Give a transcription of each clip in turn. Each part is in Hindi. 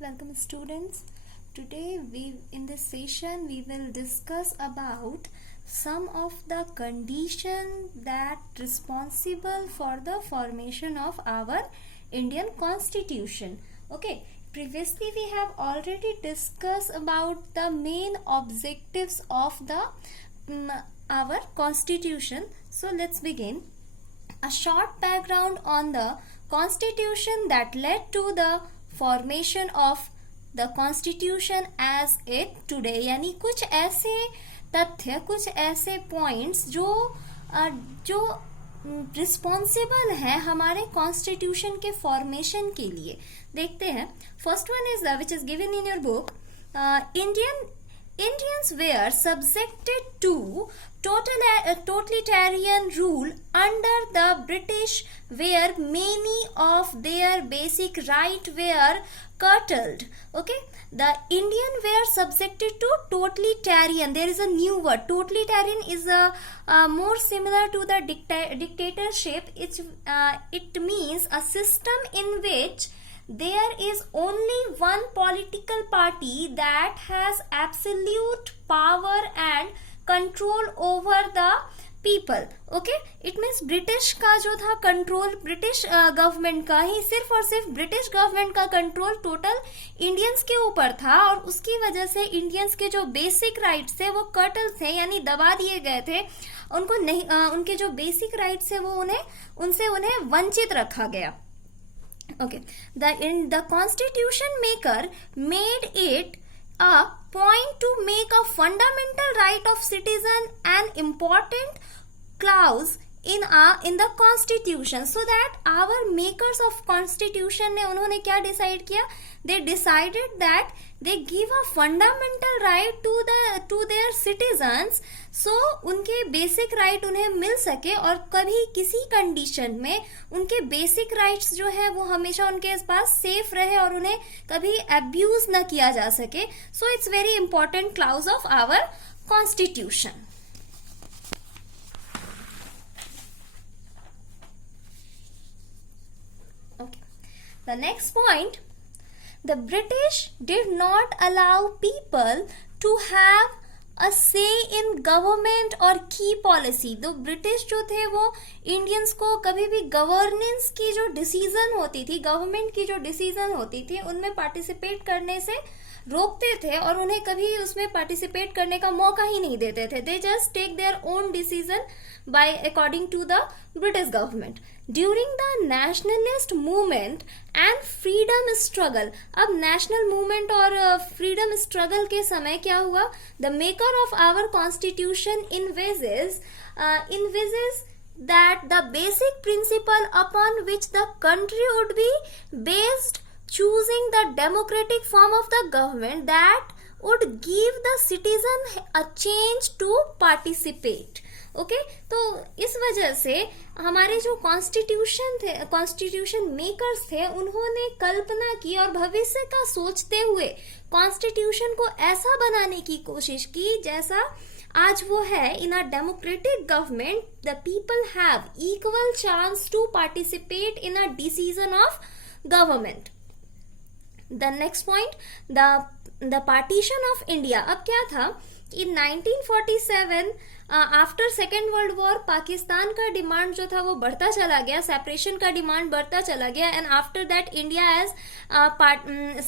Welcome students. Today in this session we will discuss about some of the conditions that responsible for the formation of our Indian Constitution. Okay, previously we have already discussed about the main objectives of the our constitution. So let's begin. A short background on the constitution that led to the formation of the constitution as it today, यानी कुछ ऐसे तथ्य, कुछ ऐसे पॉइंट्स जो रिस्पॉन्सिबल है हमारे कॉन्स्टिट्यूशन के फॉर्मेशन के लिए. देखते हैं. First one is which is given in your book. Indians were subjected to totalitarian rule under the British, where many of their basic rights were curtailed. Okay, the Indian were subjected to totalitarian. There is a new word. Totalitarian is more similar to the dictatorship. It means a system in which there is only one political party that has absolute power and control over the people. Okay, it means British का जो था कंट्रोल, ब्रिटिश गवर्नमेंट का ही, सिर्फ और सिर्फ ब्रिटिश गवर्नमेंट का कंट्रोल टोटल इंडियंस के ऊपर था, और उसकी वजह से इंडियंस के जो बेसिक राइट्स थे वो कर्टल थे, यानी दबा दिए गए थे. उनको नहीं, उनके जो बेसिक राइट्स थे वो उन्हें वंचित रखा गया. Okay, the constitution maker made it a point to make a fundamental right of citizen an important clause in the constitution, so that our makers of constitution ने उन्होंने क्या डिसाइड किया? They decided that they give a fundamental right to their citizens, so उनके बेसिक राइट उन्हें मिल सके, और कभी किसी कंडीशन में उनके बेसिक राइट्स जो है वो हमेशा उनके पास सेफ रहे और उन्हें कभी अब्यूज न किया जा सके. So it's very important clause of our constitution. The next point, the British did not allow people to have a say in government or key policy. तो ब्रिटिश जो थे वो इंडियंस को कभी भी गवर्नेंस की जो डिसीजन होती थी, गवर्नमेंट की जो डिसीजन होती थी, उनमें पार्टिसिपेट करने से रोकते थे और उन्हें कभी उसमें पार्टिसिपेट करने का मौका ही नहीं देते थे. They just take their own decision by according to the British government. During the nationalist movement and freedom struggle, अब national movement और freedom struggle के समय क्या हुआ? The maker of our constitution envisages that the basic principle upon which the country would be based, choosing the democratic form of the government that would give the citizen a chance to participate. Okay, तो इस वजह से हमारे जो कॉन्स्टिट्यूशन मेकर्स थे उन्होंने कल्पना की और भविष्य का सोचते हुए कॉन्स्टिट्यूशन को ऐसा बनाने की कोशिश की जैसा आज वो है. In a democratic government the people have equal chance to participate in a decision of government. The next point, the partition of India. अब क्या था कि 1947 after second world war Pakistan का डिमांड जो था वो बढ़ता चला गया, सेपरेशन का डिमांड बढ़ता चला गया, and after that India has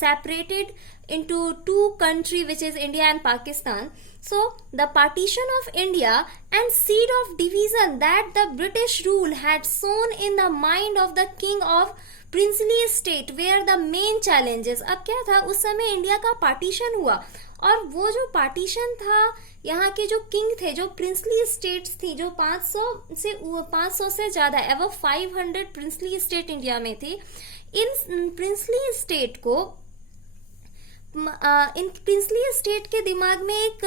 separated into two country, which is India and Pakistan. So the partition of India and seed of division that the British rule had sown in the mind of the king of princely state were the main challenges. अब क्या था, उस समय इंडिया का पार्टीशन हुआ, और वो जो पार्टीशन था, यहाँ के जो किंग थे, जो प्रिंसली स्टेट्स थी, जो 500 से ज्यादा, एवर 500 प्रिंसली स्टेट इंडिया में थी. इन प्रिंसली स्टेट को इन प्रिंसली स्टेट के दिमाग में एक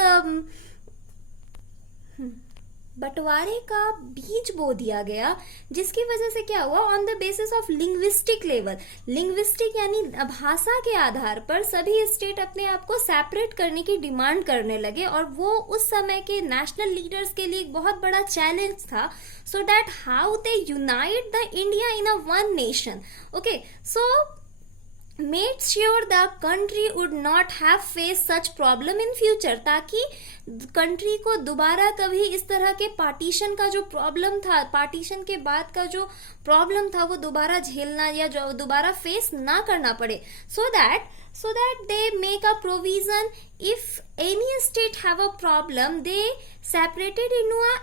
बंटवारे का बीज बो दिया गया, जिसकी वजह से क्या हुआ, on the basis of linguistic level, linguistic यानी भाषा के आधार पर सभी स्टेट अपने आप को सेपरेट करने की डिमांड करने लगे, और वो उस समय के नेशनल लीडर्स के लिए एक बहुत बड़ा चैलेंज था. So that how they unite the India in a one nation. Okay, so made sure the country would not have faced such problem in future, ताकि कंट्री को दोबारा कभी इस तरह के पार्टीशन का जो प्रॉब्लम था, पार्टीशन के बाद का जो प्रॉब्लम था वो दोबारा झेलना या जो दोबारा फेस ना करना पड़े. So that they make a provision if any state have a problem, they separated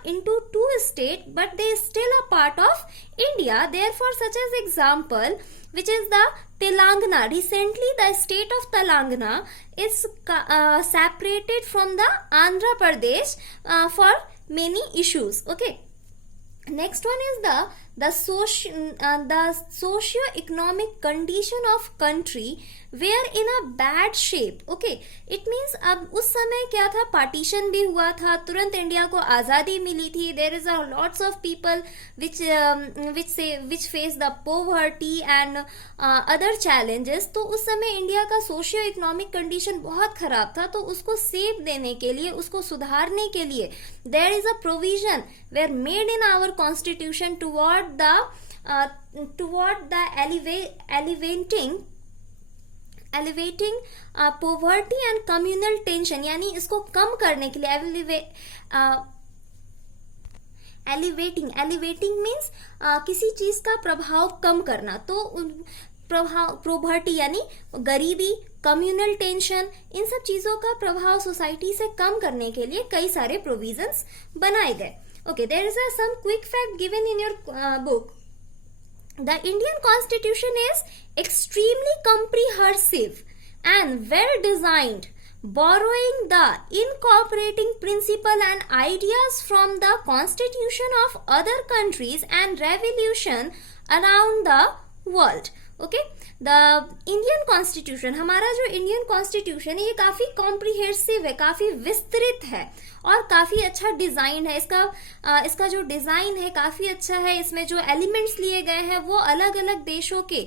into two states, but they still a part of India. Therefore, such as example, which is the Telangana. Recently, the state of Telangana is separated from the Andhra Pradesh for many issues. Okay. Next one is the socio-economic condition of country were in a bad shape. Okay, it means अब उस समय क्या था, पार्टीशन भी हुआ था, तुरंत इंडिया को आज़ादी मिली थी. There is a lots of people which face the poverty and other challenges. तो उस समय इंडिया का सोशियो इकोनॉमिक कंडीशन बहुत खराब था. तो उसको सेव देने के लिए, उसको सुधारने के लिए there is a provision were made in our constitution toward the elevating poverty and communal tension, यानी इसको कम करने के लिए elevating means किसी चीज का प्रभाव कम करना. तो पोवर्टी यानी गरीबी, कम्युनल टेंशन, इन सब चीजों का प्रभाव सोसाइटी से कम करने के लिए कई सारे प्रोविजंस बनाए गए. Okay, there is some quick fact given in your book. The Indian Constitution is extremely comprehensive and well designed, borrowing the incorporating principle and ideas from the constitution of other countries and revolution around the world. Okay, the Indian constitution, हमारा जो इंडियन कॉन्स्टिट्यूशन है ये काफी कॉम्प्रिहेंसिव है, काफी विस्तृत है और काफी अच्छा डिजाइन है. इसका जो डिजाइन है काफी अच्छा है. इसमें जो एलिमेंट्स लिए गए हैं वो अलग अलग देशों के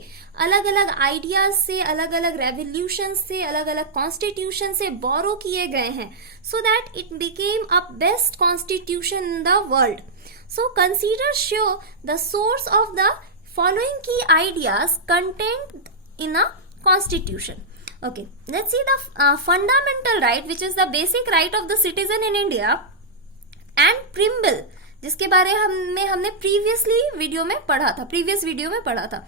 अलग अलग आइडियाज से, अलग अलग रेवोल्यूशन से, अलग अलग कॉन्स्टिट्यूशन से बोरो किए गए हैं, so that it became a best constitution in the world. So consider sure the source of the following key ideas contained in a constitution. Okay, let's see the fundamental right, which is the basic right of the citizen in India, and preamble, जिसके बारे में हमने प्रीवियस वीडियो में पढ़ा था.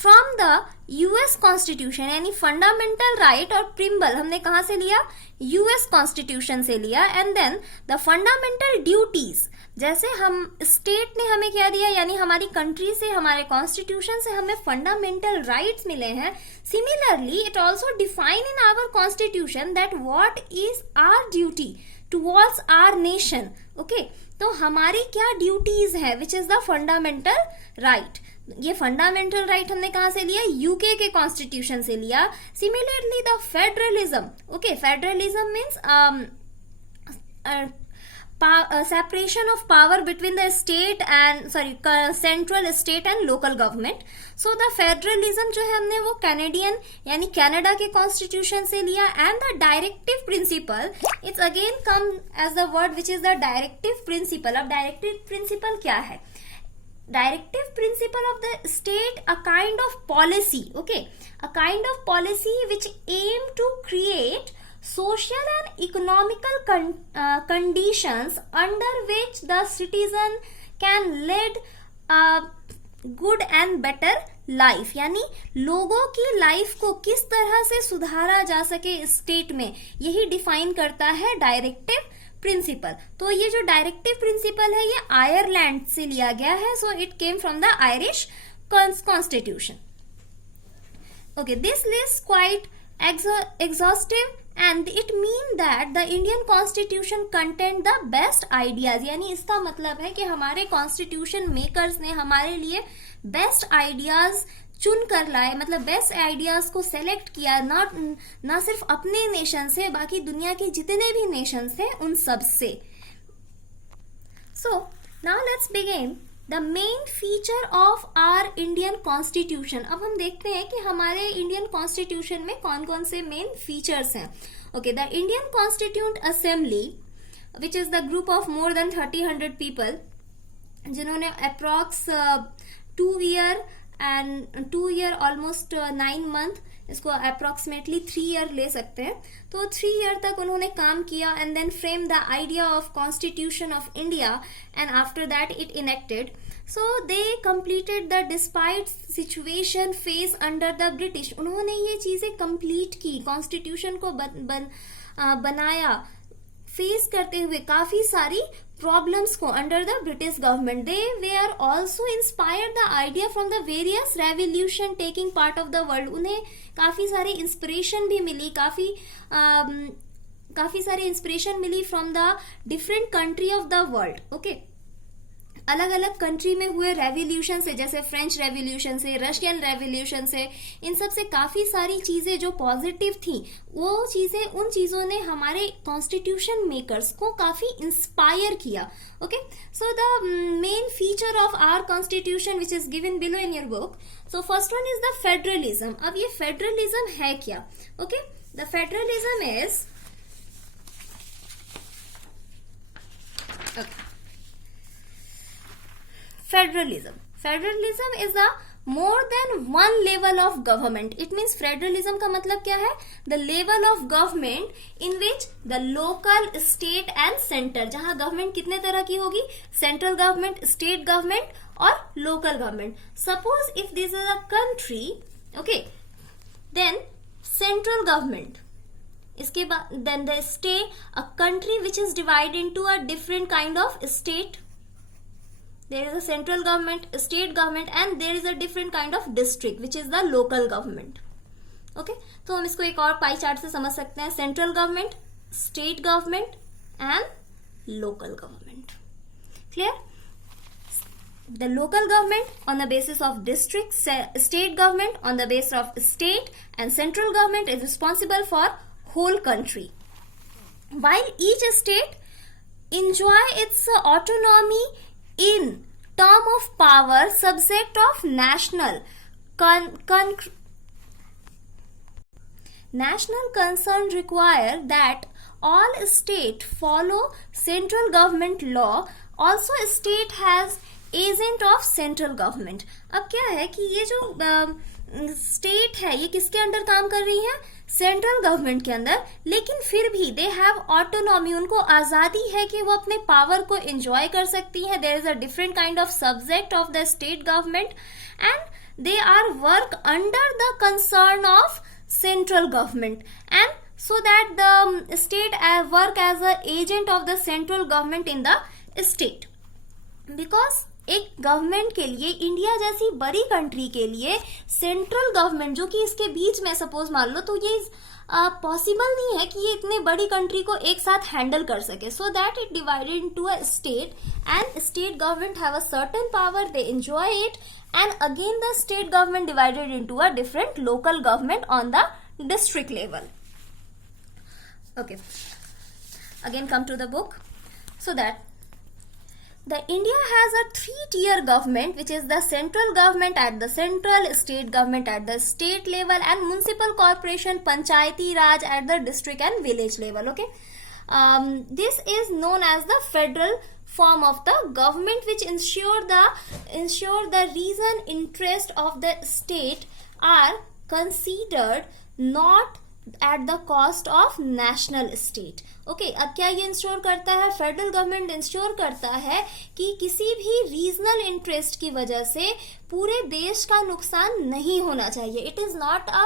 फ्रॉम द यूएस कॉन्स्टिट्यूशन, यानी फंडामेंटल राइट और प्रिम्बल हमने कहां से लिया, यूएस कॉन्स्टिट्यूशन से लिया. And then the fundamental duties, जैसे हम स्टेट ने हमें क्या दिया, यानी हमारी कंट्री से, हमारे कॉन्स्टिट्यूशन से हमें फंडामेंटल राइट्स मिले हैं. Similarly it also define in our constitution that what is our duty towards our nation. Okay, तो हमारी क्या ड्यूटीज है, which is the fundamental right. ये फंडामेंटल राइट हमने कहां से लिया, यूके के कॉन्स्टिट्यूशन से लिया. Similarly the federalism, okay, federalism means separation of power between the central, state and local government. So the federalism जो है हमने वो कैनेडियन यानी कनाडा के कॉन्स्टिट्यूशन से लिया. And the directive principle, it's again come as the word which is the directive principle. अब डायरेक्टिव प्रिंसिपल क्या है, directive principle of the state, a kind of policy, okay, a kind of policy which aim to create social and economical conditions under which the citizen can lead a good and better life. यानी लोगों की लाइफ को किस तरह से सुधारा जा सके स्टेट में, यही डिफाइन करता है डायरेक्टिव प्रिंसिपल. तो ये जो डायरेक्टिव प्रिंसिपल है ये आयरलैंड से लिया गया है. So it came from the Irish constitution. Okay, this list quite exhaustive and it mean that the Indian Constitution contain the best ideas. यानी इसका मतलब है कि हमारे कॉन्स्टिट्यूशन मेकर्स ने हमारे लिए बेस्ट आइडियाज चुन कर लाए, मतलब बेस्ट आइडियाज को सेलेक्ट किया, ना सिर्फ अपने नेशन से, बाकी दुनिया के जितने भी नेशन थे उन सब से. So now let's begin the main feature of our Indian constitution. अब हम देखते हैं कि हमारे इंडियन कॉन्स्टिट्यूशन में कौन कौन से मेन फीचर्स हैं. Okay, the Indian constituent assembly which is the group of more than 300 people, जिन्होंने अप्रॉक्स 2 year ऑलमोस्ट 9 month इसको अप्रोक्सीमेटली 3 ईयर ले सकते हैं। तो 3 ईयर तक उन्होंने काम किया and then frame the idea of constitution of India and after that it enacted. So they completed the despite situation face under the British. उन्होंने ये चीजें कंप्लीट की, कॉन्स्टिट्यूशन को बनाया फेस करते हुए काफी सारी प्रॉब्लम्स को under the British government. They were also inspired the idea from the various revolution taking part of the world. उन्हें काफी सारी इंस्पिरेशन भी मिली, काफी सारी इंस्पिरेशन मिली from the different country of the world. Okay, अलग अलग कंट्री में हुए रेवोल्यूशन से, जैसे फ्रेंच रेवोल्यूशन से, रशियन रेवोल्यूशन से, इन सब से काफी सारी चीजें जो पॉजिटिव थी, वो चीजें, उन चीजों ने हमारे कॉन्स्टिट्यूशन मेकर्स को काफी इंस्पायर किया। Okay, so the main feature of our constitution which is given below in your book. So first one is the federalism. अब ये फेडरलिज्म है क्या? Okay, the federalism is Federalism is a more than one level of government. It means federalism का मतलब क्या है? The level of government in which the local, state and center, जहाँ government कितने तरह की होगी? Central government, state government और local government. Suppose if this is a country, okay, then central government. इसके बाद then the state, a country which is divided into a different kind of state. There is a central government, a state government and there is a different kind of district which is the local government. Okay, तो हम इसको एक और पाई चार्ट से समझ सकते हैं, central government, state government and local government. Clear? The local government on the basis of district, state government on the basis of state and central government is responsible for whole country. While each state enjoy its autonomy in term of power subject of national concern require that all state follow central government law. Also state has agent of central government. अब क्या है कि ये जो स्टेट है ये किसके अंडर काम कर रही है? सेंट्रल गवर्नमेंट के अंदर, लेकिन फिर भी दे हैव ऑटोनॉमी, उनको आजादी है कि वो अपने पावर को एंजॉय कर सकती है। There is a different kind of subject of the state government and they are work under the concern of central government and so that the state work as a agent of the central government in the state. Because एक गवर्नमेंट के लिए, इंडिया जैसी बड़ी कंट्री के लिए सेंट्रल गवर्नमेंट जो कि इसके बीच में सपोज मान लो, तो ये पॉसिबल नहीं है कि ये इतने बड़ी कंट्री को एक साथ हैंडल कर सके. So that it divided into a state and state government have a certain power, they enjoy it, and again the state government divided into a different local government on the district level. Okay, again come to the book. So that the India has a 3-tier government, which is the central government at the central, state government at the state level, and municipal corporation, panchayati raj at the district and village level. Okay, this is known as the federal form of the government, which ensure the reason interest of the state are considered not at the cost of national state. Okay, अब क्या ये इंश्योर करता है? फेडरल गवर्नमेंट इंश्योर करता है कि किसी भी रीजनल इंटरेस्ट की वजह से पूरे देश का नुकसान नहीं होना चाहिए. It is not a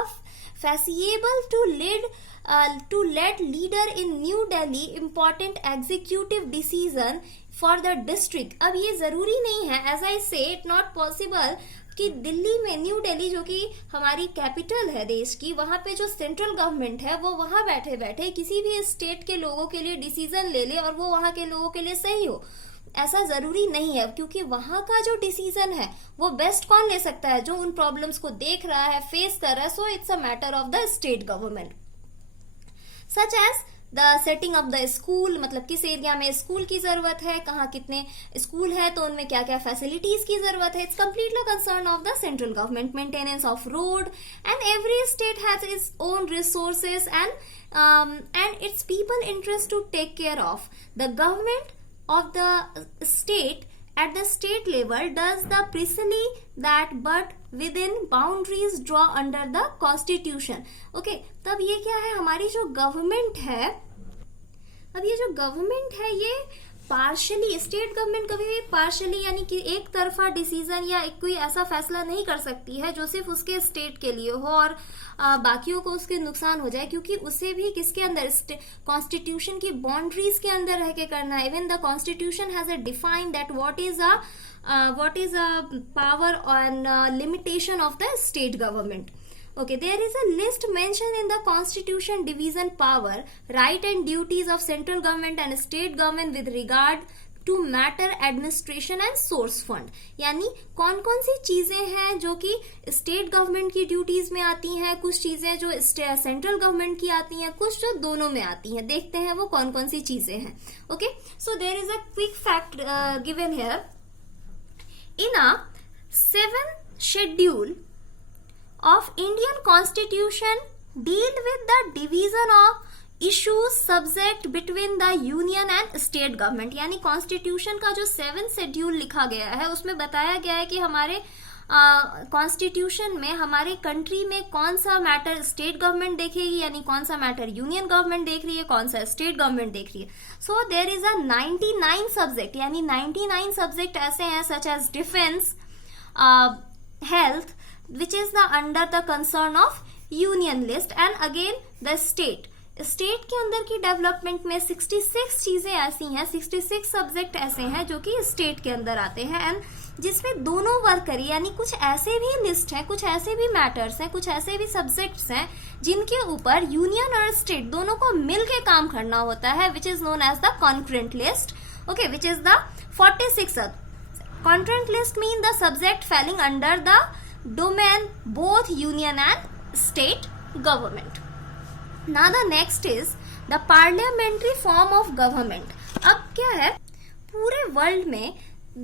feasible to let leader in New Delhi important executive decision for the district. अब ये जरूरी नहीं है, as I say, it not possible कि दिल्ली में, न्यू दिल्ली जो कि हमारी कैपिटल है देश की, वहां पे जो सेंट्रल गवर्नमेंट है वो वहां बैठे बैठे किसी भी स्टेट के लोगों के लिए डिसीजन ले ले और वो वहां के लोगों के लिए सही हो. ऐसा जरूरी नहीं है, क्योंकि वहां का जो डिसीजन है वो बेस्ट कौन ले सकता है? जो उन प्रॉब्लम्स को देख रहा है, फेस कर रहा है. So it's a matter of the state government. Such as the setting of the school, मतलब किस एरिया में स्कूल की जरूरत है, कहाँ कितने स्कूल है तो उनमें क्या क्या फैसिलिटीज की जरूरत है. It's completely concern of the central government. Maintenance of road, and every state has its own resources and its people interest to take care of. The government of the state at the state level does the precisely that but within boundaries draw under the constitution. Okay, तब ये क्या है, हमारी जो गवर्नमेंट है, अब ये जो गवर्नमेंट है ये पार्शली, स्टेट गवर्नमेंट कभी भी पार्शली यानी कि एक तरफा डिसीजन या कोई ऐसा फैसला नहीं कर सकती है जो सिर्फ उसके स्टेट के लिए हो और बाकियों को उसके नुकसान हो जाए, क्योंकि उसे भी किसके अंदर, कॉन्स्टिट्यूशन की बाउंड्रीज के अंदर रह के करना है. Even the constitution has a defined that what is a power and limitation of the state government. Okay, there is a list mentioned in the Constitution division power, right and duties of central government and state government with regard to matter administration and source fund. यानी कौन कौन सी चीजें हैं जो कि स्टेट गवर्नमेंट की ड्यूटीज में आती हैं, कुछ चीजें जो सेंट्रल गवर्नमेंट की आती हैं, कुछ जो दोनों में आती हैं. देखते हैं वो कौन कौन सी चीजें हैं. Okay, so there is a quick fact given here. In a 7th schedule of Indian Constitution deal with the division of issues subject between the union and state government. यानी कॉन्स्टिट्यूशन का जो 7th शेड्यूल लिखा गया है उसमें बताया गया है कि हमारे कॉन्स्टिट्यूशन में हमारे कंट्री में कौन सा मैटर स्टेट गवर्नमेंट देखेगी, यानी कौन सा मैटर यूनियन गवर्नमेंट देख रही है, कौन सा स्टेट गवर्नमेंट देख रही है. So there is a 99 subject, यानी 99 सब्जेक्ट ऐसे हैं such as defence, health, which is the under the concern of union list, and again the state के अंदर की डेवलपमेंट में 66 चीजें ऐसी हैं, 66 सब्जेक्ट ऐसे हैं जो कि स्टेट के अंदर आते हैं, एंड जिसमें दोनों वर्क करी, यानी कुछ ऐसे भी लिस्ट है, कुछ ऐसे भी मैटर्स हैं, कुछ ऐसे भी सब्जेक्ट्स हैं जिनके ऊपर यूनियन और स्टेट दोनों को मिलके काम करना होता है, which is known as the concurrent list. Okay, which is the 46. Concurrent list mean the subject falling under the domain both union and state government. Now the next is the parliamentary form of government. अब क्या है, पूरे वर्ल्ड में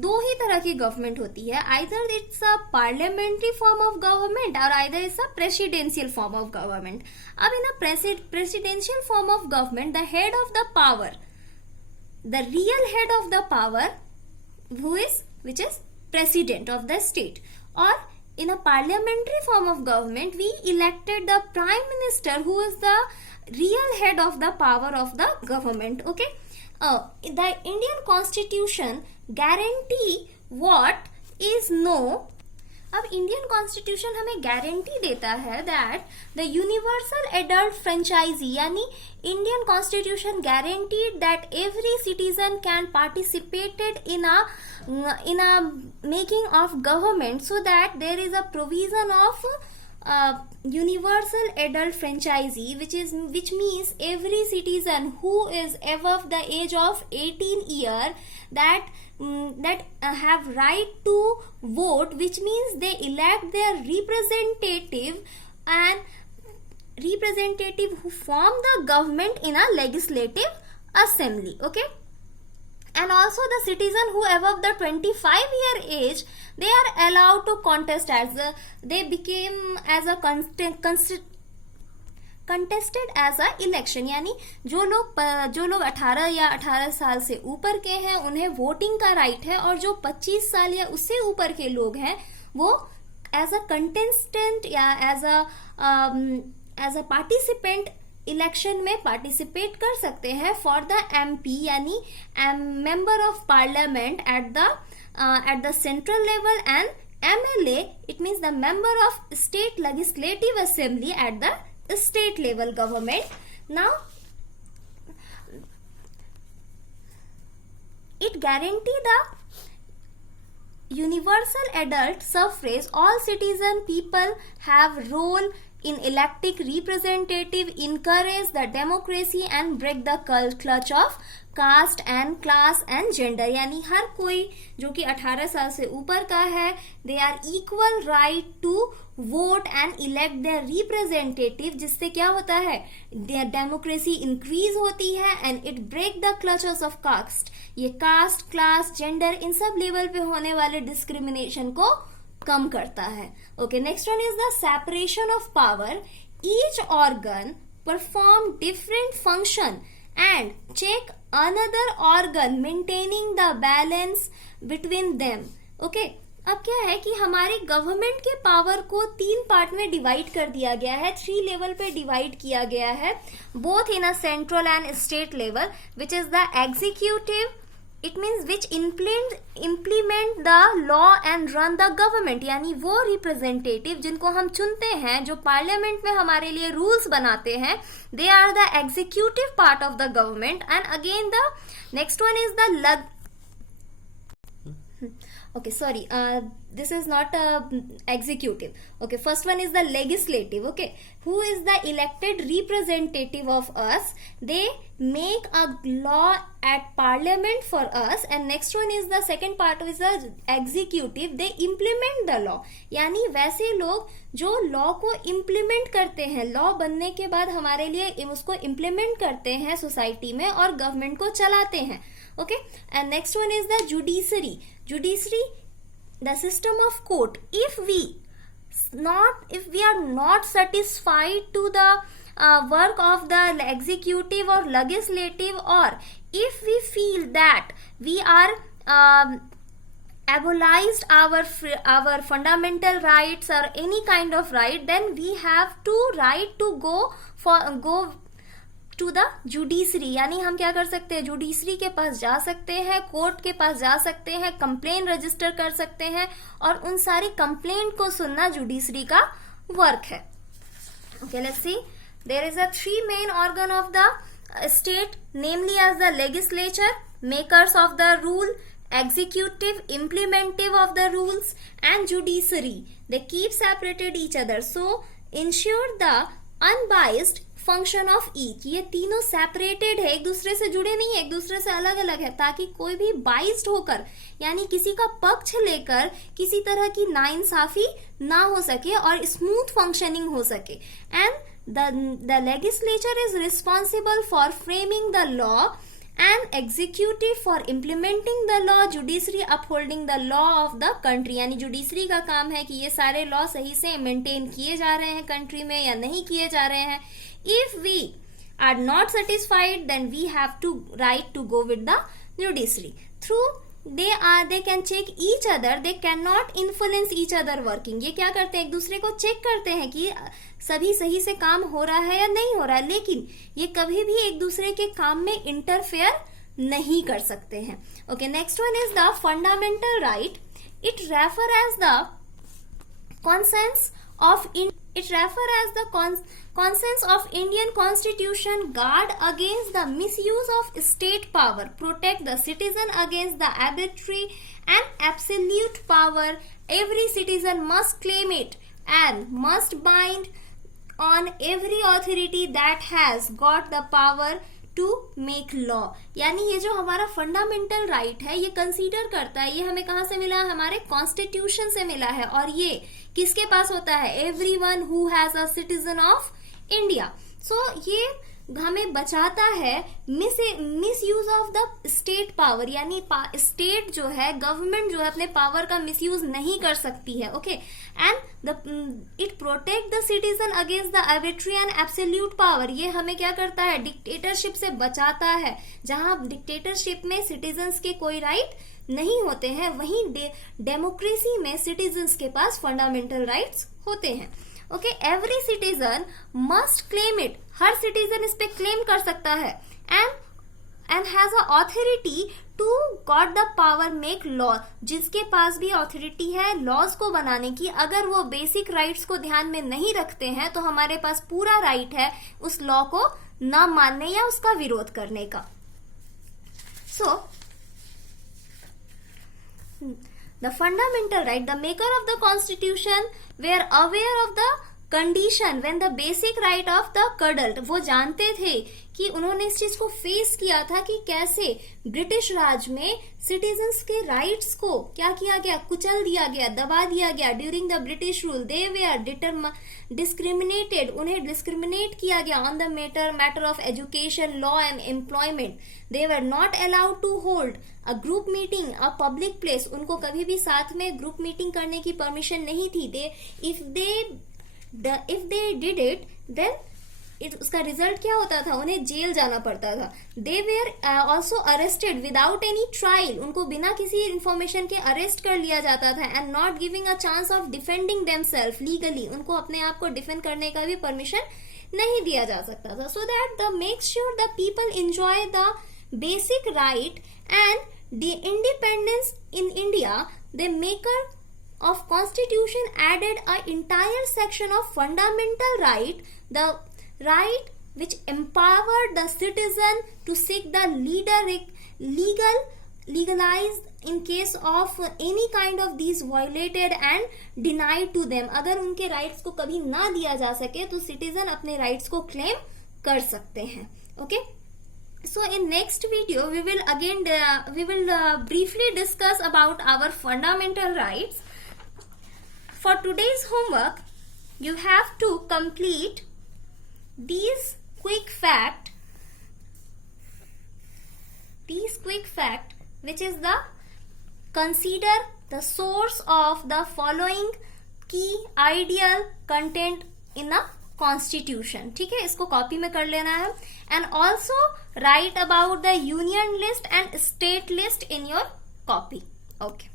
दो ही तरह की गवर्नमेंट होती है, either it's a parliamentary form of government or either it's a presidential form of government. अब in a presidential form of government, the head of the power, the real head of the power, which is president of the state, or in a parliamentary form of government we elected the prime minister who is the real head of the power of the government. Okay, the Indian Constitution guarantee what is no. अब इंडियन कॉन्स्टिट्यूशन हमें गारंटी देता है that the universal adult franchisee, यानी Indian constitution guaranteed that every citizen can participated in a making of government, so that there is a provision of universal adult franchisee, which means every citizen who is above the age of 18 year that have right to vote, which means they elect their representative who form the government in a legislative assembly. Okay, and also the citizen who above the 25-year age, they are allowed to contest they became as a contested as a election. यानी जो लोग 18 या 18 साल से ऊपर के हैं उन्हें वोटिंग का राइट है, और जो 25 साल या उससे ऊपर के लोग हैं वो एज अ कंटेस्टेंट या एज अ पार्टिसिपेंट इलेक्शन में पार्टिसिपेट कर सकते हैं फॉर द MP, यानी member of parliament at the central level, and MLA, it means the member of state legislative assembly at the state level government. Now it guarantee the universal adult suffrage. All citizen people have role in electing representative, encourage the democracy and break the clutch of caste and class and gender, यानी हर कोई जो कि 18 साल से ऊपर का है, they are equal right to vote and elect their representative, जिससे क्या होता है, देयर डेमोक्रेसी इंक्रीज होती है and it break the clutches of caste. ये कास्ट, क्लास, जेंडर, इन सब लेवल पे होने वाले डिस्क्रिमिनेशन को कम करता है. Okay, next one is the separation of power. Each organ perform different function and check another organ maintaining the balance between them. Okay, अब क्या है कि हमारे गवर्नमेंट के पावर को 3 पार्ट में डिवाइड कर दिया गया है, 3 लेवल पे डिवाइड किया गया है, both in a central and state level, which is the executive, it means which implement the law and run the government, यानी वो रिप्रेजेंटेटिव जिनको हम चुनते हैं, जो पार्लियामेंट में हमारे लिए रूल्स बनाते हैं, they are the executive part of the government. And again the next one is the okay, sorry, this is not executive. Okay, first one is the legislative. Okay, who is the elected representative of us? They make a law at parliament for us. And next one is the second part is the executive. They implement the law. यानी वैसे लोग जो लॉ को इम्प्लीमेंट करते हैं, लॉ बनने के बाद हमारे लिए उसको इम्प्लीमेंट करते हैं सोसाइटी में और गवर्नमेंट को चलाते हैं. Okay, and next one is the judiciary. Judiciary, the system of court. If we are not satisfied to the work of the executive or legislative, or if we feel that we are abolished our fundamental rights or any kind of right, then we have to right to go to the judiciary. यानी हम क्या कर सकते हैं, जुडिशरी के पास जा सकते हैं, कोर्ट के पास जा सकते हैं, कंप्लेन रजिस्टर कर सकते हैं और उन सारी कंप्लेंट को सुनना जुडिशरी का वर्क है. Okay, let's see. There is a 3 main organ of the state, namely as the legislature, makers of the rule, executive, implementive of the rules, and judiciary. They keep separated each other, so ensure the unbiased function of each. ये तीनों सेपरेटेड है, एक दूसरे से जुड़े नहीं है, एक दूसरे से अलग अलग है, ताकि कोई भी बाइस्ड होकर यानी किसी का पक्ष लेकर किसी तरह की नाइंसाफी ना हो सके और स्मूथ फंक्शनिंग हो सके. And the legislature is responsible for framing the law and executive for implementing the law, judiciary upholding the law of the country. यानी जुडिशरी का काम है कि ये सारे लॉ सही से मेंटेन किए जा रहे हैं कंट्री में या नहीं किए जा रहे हैं. If we are not satisfied, then we have to right to go with the judiciary. Through they can check each other, they cannot influence each other working. ये क्या करते हैं, एक दूसरे को चेक करते हैं कि सभी सही से काम हो रहा है या नहीं हो रहा है, लेकिन ये कभी भी एक दूसरे के काम में इंटरफेयर नहीं कर सकते हैं. Okay, next one is the fundamental right. It refer as the conscience of Indian Constitution, guard against the misuse of state power, protect the citizen against the arbitrary and absolute power. Every citizen must claim it and must bind on every authority that has got the power to make law. यानी ये जो हमारा फंडामेंटल राइट है ये कंसीडर करता है, ये हमें कहाँ से मिला, हमारे कॉन्स्टिट्यूशन से मिला है. और ये किसके पास होता है, everyone who has a citizen of India. So ये हमें बचाता है misuse of the state power, यानी स्टेट जो है, गवर्नमेंट जो है, अपने पावर का मिस यूज नहीं कर सकती है. Okay, and it protect the citizen against the arbitrary and absolute power. ये हमें क्या करता है, डिक्टेटरशिप से बचाता है. जहां डिक्टेटरशिप में सिटीजन्स के कोई राइट नहीं होते हैं, वहीं डेमोक्रेसी में सिटीजन्स के पास फंडामेंटल राइट्स होते हैं. Okay, every citizen must claim it. हर सिटीजन इस पे क्लेम कर सकता है. And has a authority to got the power make law. जिसके पास भी ऑथोरिटी है लॉज को बनाने की, अगर वो बेसिक राइट्स को ध्यान में नहीं रखते हैं तो हमारे पास पूरा राइट है उस लॉ को ना मानने या उसका विरोध करने का. सो the fundamental right, the maker of the constitution were aware of the condition when the basic right of the cuddled. वो जानते थे कि उन्होंने इस चीज को फेस किया था कि कैसे ब्रिटिश राज में सिटीजन्स के राइट्स को क्या किया गया, कुचल दिया गया, दबा दिया गया. During the British rule they were discriminated, उन्हें डिस्क्रिमिनेट किया गया on the matter of education, law and employment. They were not allowed to hold a group meeting a public place. उनको कभी भी साथ में ग्रुप मीटिंग करने की परमिशन नहीं थी. If they did it, then उसका रिजल्ट क्या होता था, उन्हें जेल जाना पड़ता था. They were also arrested without any trial, उनको बिना किसी इंफॉर्मेशन के अरेस्ट कर लिया जाता था. And not giving a chance of defending themselves legally, उनको अपने आप को डिफेंड करने का भी परमिशन नहीं दिया जा सकता था. So that the make sure the people enjoy the basic right and the independence in India, the maker of constitution added a entire section of fundamental right, the right which empowered the citizen to seek the legalized in case of any kind of these violated and denied to them. अगर उनके rights को कभी ना दिया जा सके तो citizen अपने rights को claim कर सकते हैं. Okay, so in next video we will briefly discuss about our fundamental rights. For today's homework, you have to complete these quick fact, which is the consider the source of the following key ideal content in a constitution. ठीक है, इसको कॉपी में कर लेना है. And also write about the union list and state list in your copy. Okay.